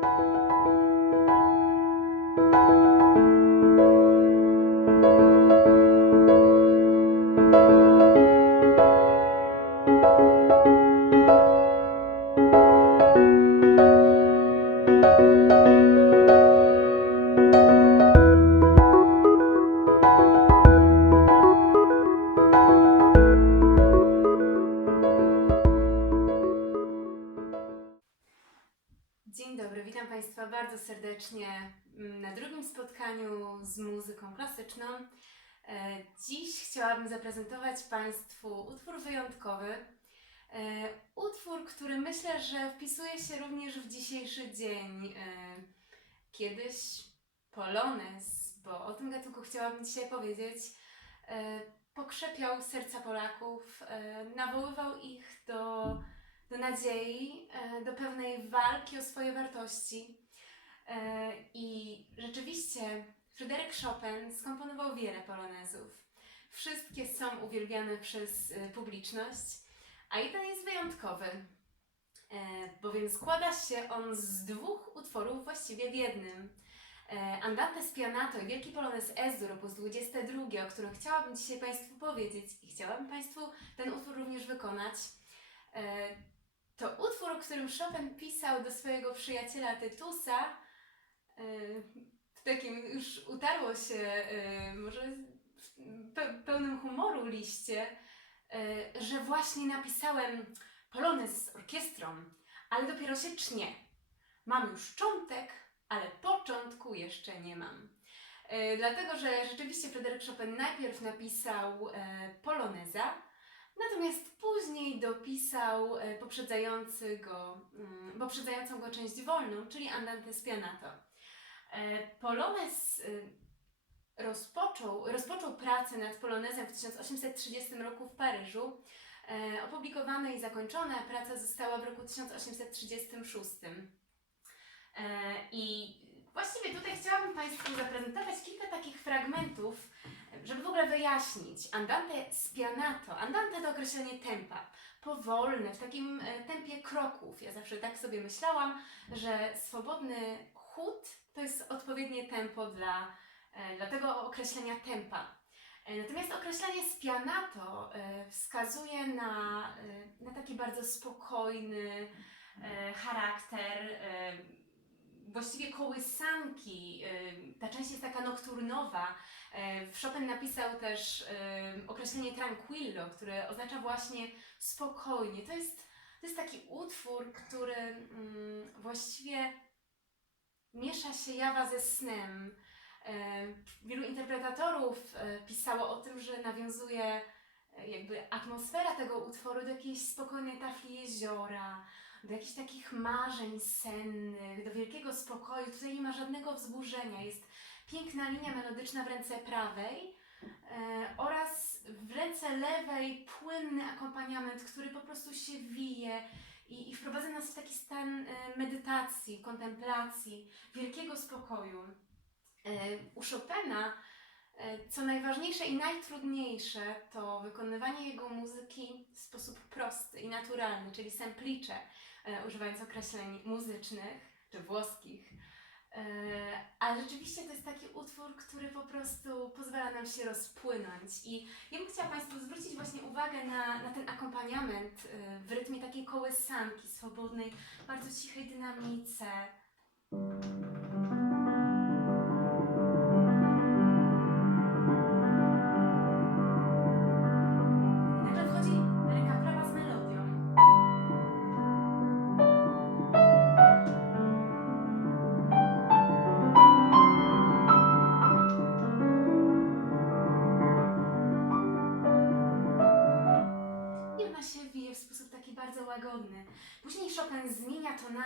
うん。Klasyczną. E, Dziś chciałabym zaprezentować Państwu utwór wyjątkowy. E, Utwór, który myślę, że wpisuje się również w dzisiejszy dzień. E, Kiedyś polonez, bo o tym gatunku chciałabym dzisiaj powiedzieć, pokrzepiał serca Polaków, nawoływał ich do do nadziei, do pewnej walki o swoje wartości. I rzeczywiście Fryderyk Chopin skomponował wiele polonezów. Wszystkie są uwielbiane przez e, publiczność, a jeden jest wyjątkowy, e, bowiem składa się on z dwóch utworów właściwie w jednym. E, Andante Spianato i Wielki Polonez S-dur op. 22, o którym chciałabym dzisiaj Państwu powiedzieć i chciałabym Państwu ten utwór również wykonać. To utwór, o którym Chopin pisał do swojego przyjaciela Tytusa, w takim już utarło się yy, może pe- pełnym humoru liście, yy, że właśnie napisałem polonez z orkiestrą, ale dopiero się cznie. Mam już szczątek, ale początku jeszcze nie mam. Yy, dlatego, że rzeczywiście Fryderyk Chopin najpierw napisał poloneza, Natomiast później dopisał poprzedzający go, mm, poprzedzającą go część wolną, czyli Andante Spianato. E, Polonez e, rozpoczął, rozpoczął pracę nad polonezem w 1830 roku w Paryżu. E, Opublikowana i zakończona praca została w roku 1836. E, I właściwie tutaj chciałabym Państwu zaprezentować kilka takich fragmentów, żeby w ogóle wyjaśnić, andante spianato, andante to określenie tempa, powolne, w takim tempie kroków. Ja zawsze tak sobie myślałam, że swobodny chód to jest odpowiednie tempo dla, e, dla tego określenia tempa. E, Natomiast określenie spianato e, wskazuje na, na taki bardzo spokojny charakter, właściwie kołysanki. Ta część jest taka nokturnowa, Chopin napisał też określenie tranquillo, które oznacza właśnie spokojnie. To jest, to jest taki utwór, który mm, właściwie miesza się jawa ze snem. E, wielu interpretatorów e, pisało o tym, że nawiązuje e, jakby atmosfera tego utworu do jakiejś spokojnej tafli jeziora, do jakichś takich marzeń sennych, do wielkiego spokoju. Tutaj nie ma żadnego wzburzenia. Jest piękna linia melodyczna w ręce prawej oraz w ręce lewej płynny akompaniament, który po prostu się wije i, i wprowadza nas w taki stan e, medytacji, kontemplacji, wielkiego spokoju. E, u Chopina e, co najważniejsze i najtrudniejsze to wykonywanie jego muzyki w sposób prosty i naturalny, czyli semplicze, używając określeń muzycznych czy włoskich. E, A rzeczywiście to jest taki utwór, który po prostu pozwala nam się rozpłynąć. I ja bym chciała Państwu zwrócić właśnie uwagę na, na ten akompaniament e, w rytmie takiej kołysanki swobodnej, bardzo cichej dynamice.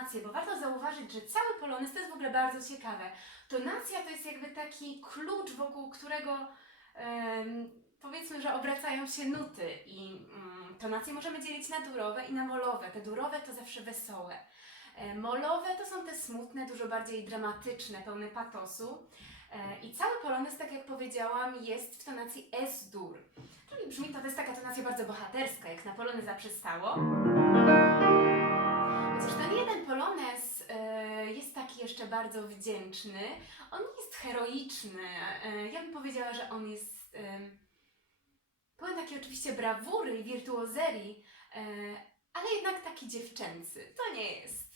Tonację, bo warto zauważyć, że cały polonez to jest w ogóle bardzo ciekawe. Tonacja to jest jakby taki klucz, wokół którego powiedzmy, że obracają się nuty i mm, tonacje możemy dzielić na durowe i na molowe. Te durowe to zawsze wesołe. E, Molowe to są te smutne, dużo bardziej dramatyczne, pełne patosu. E, I cały polonez, tak jak powiedziałam, jest w tonacji S-dur. Czyli brzmi to, to jest taka tonacja bardzo bohaterska, jak na poloneza przystało. Polonez e, jest taki jeszcze bardzo wdzięczny. On jest heroiczny. E, Ja bym powiedziała, że on jest em, pełen takiej oczywiście brawury i wirtuozerii, e, ale jednak taki dziewczęcy. To nie jest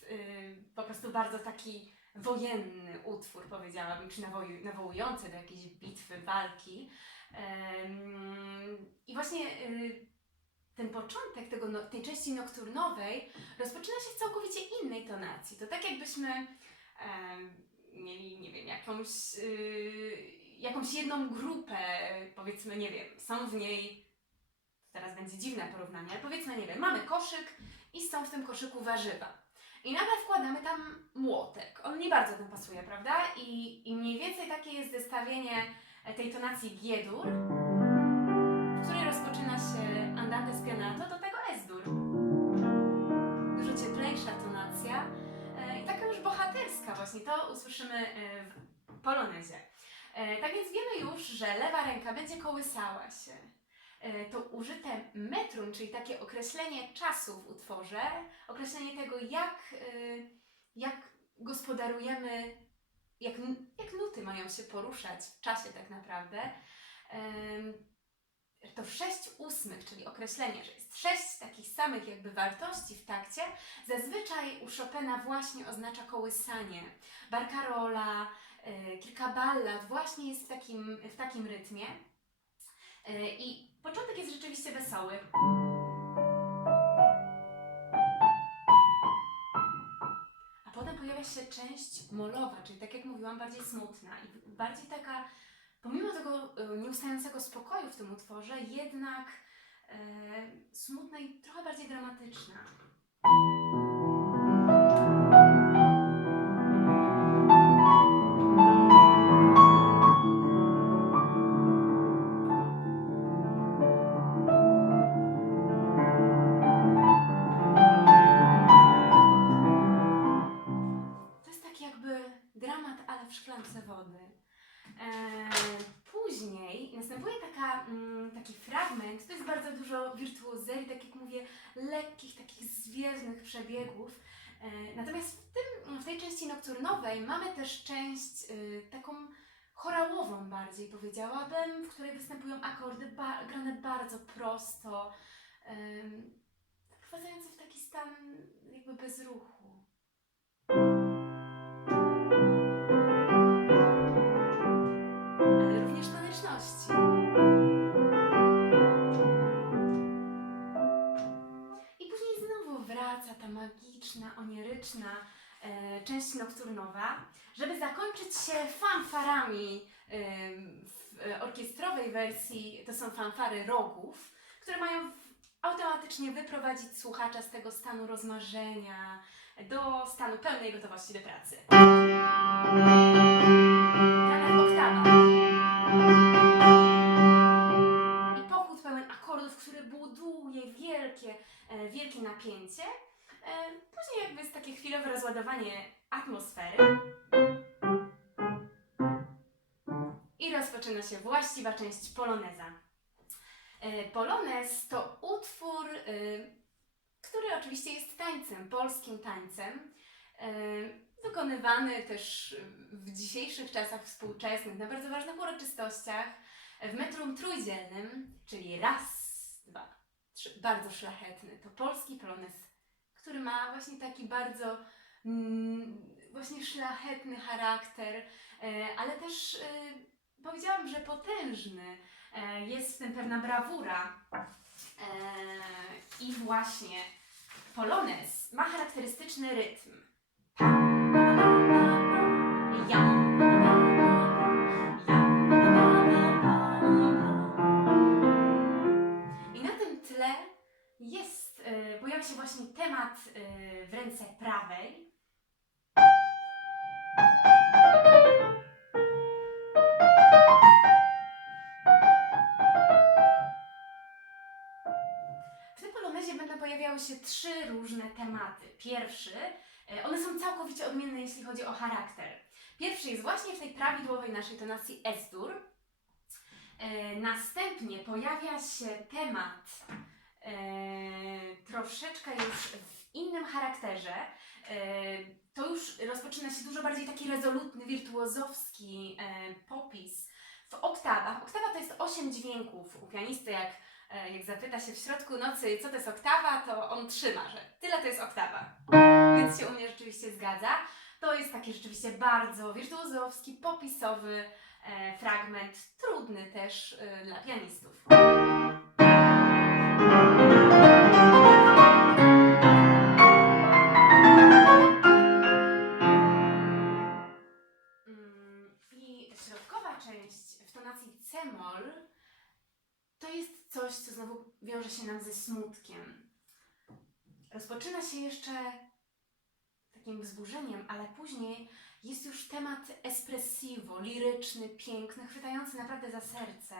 po prostu bardzo taki wojenny utwór, powiedziałabym, czy nawołujący do jakiejś bitwy, walki. I właśnie ten początek tego, no, tej części nokturnowej rozpoczyna się w całkowicie innej tonacji. To tak jakbyśmy em, mieli, nie wiem, jakąś, y, jakąś jedną grupę, powiedzmy, nie wiem, są w niej, teraz będzie dziwne porównanie, ale powiedzmy, nie wiem, mamy koszyk i są w tym koszyku warzywa. I nagle wkładamy tam młotek. On nie bardzo tam pasuje, prawda? I, I mniej więcej takie jest zestawienie e, tej tonacji G-dur, andante spianato do tego S-dur. Dużo cieplejsza tonacja e, i taka już bohaterska właśnie. To usłyszymy e, w polonezie. E, Tak więc wiemy już, że lewa ręka będzie kołysała się. To użyte metrum, czyli takie określenie czasu w utworze, określenie tego, jak, jak gospodarujemy, jak, jak nuty mają się poruszać w czasie tak naprawdę. To 6 ósmych, czyli określenie, że jest sześć takich samych jakby wartości w takcie, zazwyczaj u Chopina właśnie oznacza kołysanie. Barcarola, e, kilka ballad właśnie jest w takim, w takim rytmie. E, I początek jest rzeczywiście wesoły. A potem pojawia się część molowa, czyli tak jak mówiłam, bardziej smutna i bardziej taka, pomimo tego e, nieustającego spokoju w tym utworze, jednak e, smutna i trochę bardziej dramatyczna. Mm, taki fragment, to jest bardzo dużo wirtuozerii, tak jak mówię, lekkich, takich zwiewnych przebiegów. Eee, natomiast w, tym, w tej części nokturnowej mamy też część y, taką chorałową bardziej powiedziałabym, w której występują akordy ba- grane bardzo prosto, em, wprowadzające w taki stan jakby bezruchu. ale ta magiczna, oniryczna e, część nokturnowa, żeby zakończyć się fanfarami em, w e, orkiestrowej wersji. To są fanfary rogów, które mają automatycznie wyprowadzić słuchacza z tego stanu rozmarzenia do stanu pełnej gotowości do pracy. Grane w. I pochód pełen akordów, który buduje wielkie, e, wielkie napięcie. Później jakby jest takie chwilowe rozładowanie atmosfery. I rozpoczyna się właściwa część poloneza. E, polonez to utwór, e, który oczywiście jest tańcem, polskim tańcem. e, Wykonywany też w dzisiejszych czasach współczesnych, na bardzo ważnych uroczystościach, w metrum trójdzielnym, czyli raz, dwa, trzy, bardzo szlachetny. To polski polonez, który ma właśnie taki bardzo mm, właśnie szlachetny charakter, e, ale też e, powiedziałam, że potężny. E, jest w tym pewna brawura. I właśnie polonez ma charakterystyczny rytm. E, w ręce prawej. W tym polonezie będą pojawiały się trzy różne tematy. Pierwszy, e, one są całkowicie odmienne, jeśli chodzi o charakter. Pierwszy jest właśnie w tej prawidłowej naszej tonacji S-dur. E, następnie pojawia się temat e, troszeczkę już innym charakterze. E, To już rozpoczyna się dużo bardziej taki rezolutny, wirtuozowski e, popis w oktawach. Oktawa to jest osiem dźwięków. U pianisty, jak, e, jak zapyta się w środku nocy, co to jest oktawa, to on trzyma, że tyle to jest oktawa. Więc się u mnie rzeczywiście zgadza. To jest taki rzeczywiście bardzo wirtuozowski, popisowy fragment, trudny też dla pianistów. Coś, co znowu wiąże się nam ze smutkiem. Rozpoczyna się jeszcze takim wzburzeniem, ale później jest już temat espressivo, liryczny, piękny, chwytający naprawdę za serce.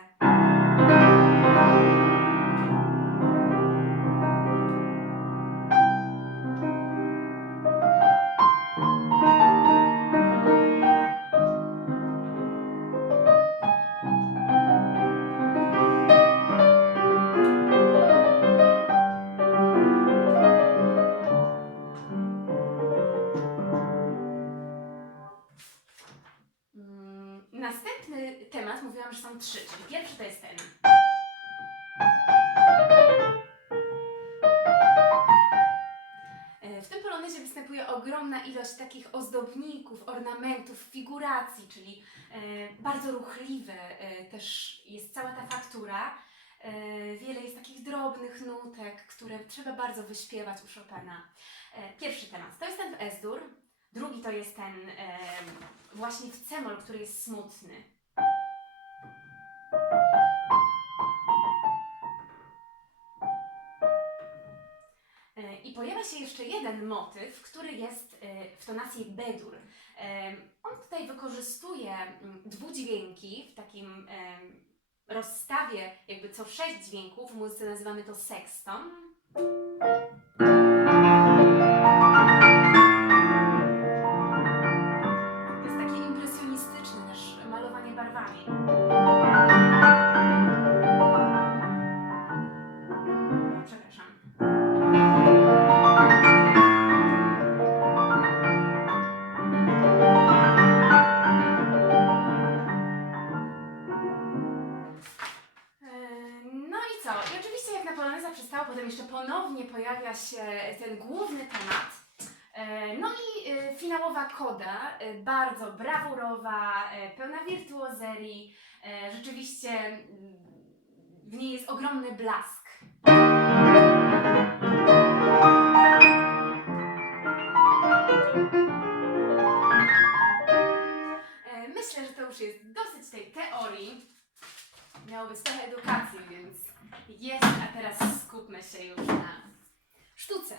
Takich ozdobników, ornamentów, figuracji, czyli e, bardzo ruchliwe e, też jest cała ta faktura. E, wiele jest takich drobnych nutek, które trzeba bardzo wyśpiewać u Chopina. Pierwszy temat to jest ten w S-dur, drugi to jest ten właśnie w cemol, który jest smutny. I pojawia się jeszcze jeden motyw, który jest e, w tonacji B-dur. E, On tutaj wykorzystuje mm, dwudźwięki w takim rozstawie, jakby co sześć dźwięków, w muzyce nazywamy to sexton. Wirtuozerii. E, Rzeczywiście mm, w niej jest ogromny blask. E, Myślę, że to już jest dosyć tej teorii. Miało być trochę edukacji, więc jest, a teraz skupmy się już na sztuce.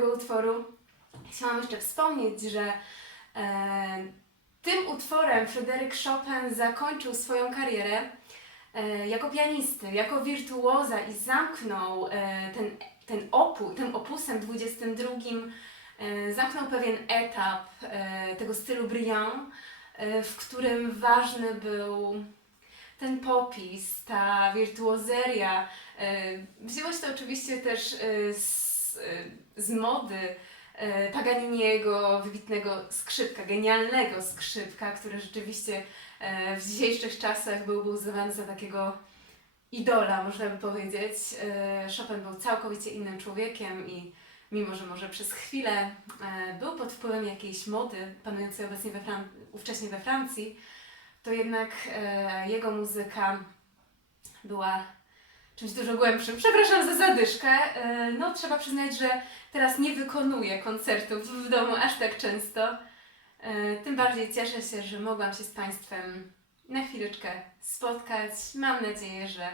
Tego utworu. Chciałam jeszcze wspomnieć, że e, tym utworem Fryderyk Chopin zakończył swoją karierę e, jako pianisty, jako wirtuoza i zamknął e, ten, ten opu, tym opusem 22 e, zamknął pewien etap e, tego stylu brillant, e, w którym ważny był ten popis, ta wirtuozeria. E, wzięło się to oczywiście też e, z, e, z mody e, Paganiniego, wybitnego skrzypka, genialnego skrzypka, który rzeczywiście e, w dzisiejszych czasach byłby uznawany za takiego idola, można by powiedzieć. E, Chopin był całkowicie innym człowiekiem i mimo, że może przez chwilę był pod wpływem jakiejś mody panującej obecnie we Fran- ówcześnie we Francji, to jednak jego muzyka była czymś dużo głębszym. Przepraszam za zadyszkę. E, no, trzeba przyznać, że teraz nie wykonuję koncertów w domu aż tak często. E, tym bardziej cieszę się, że mogłam się z Państwem na chwileczkę spotkać. Mam nadzieję, że,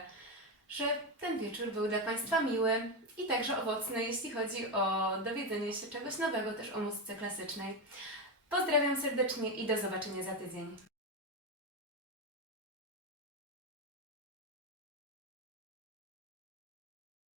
że ten wieczór był dla Państwa miły i także owocny, jeśli chodzi o dowiedzenie się czegoś nowego też o muzyce klasycznej. Pozdrawiam serdecznie i do zobaczenia za tydzień.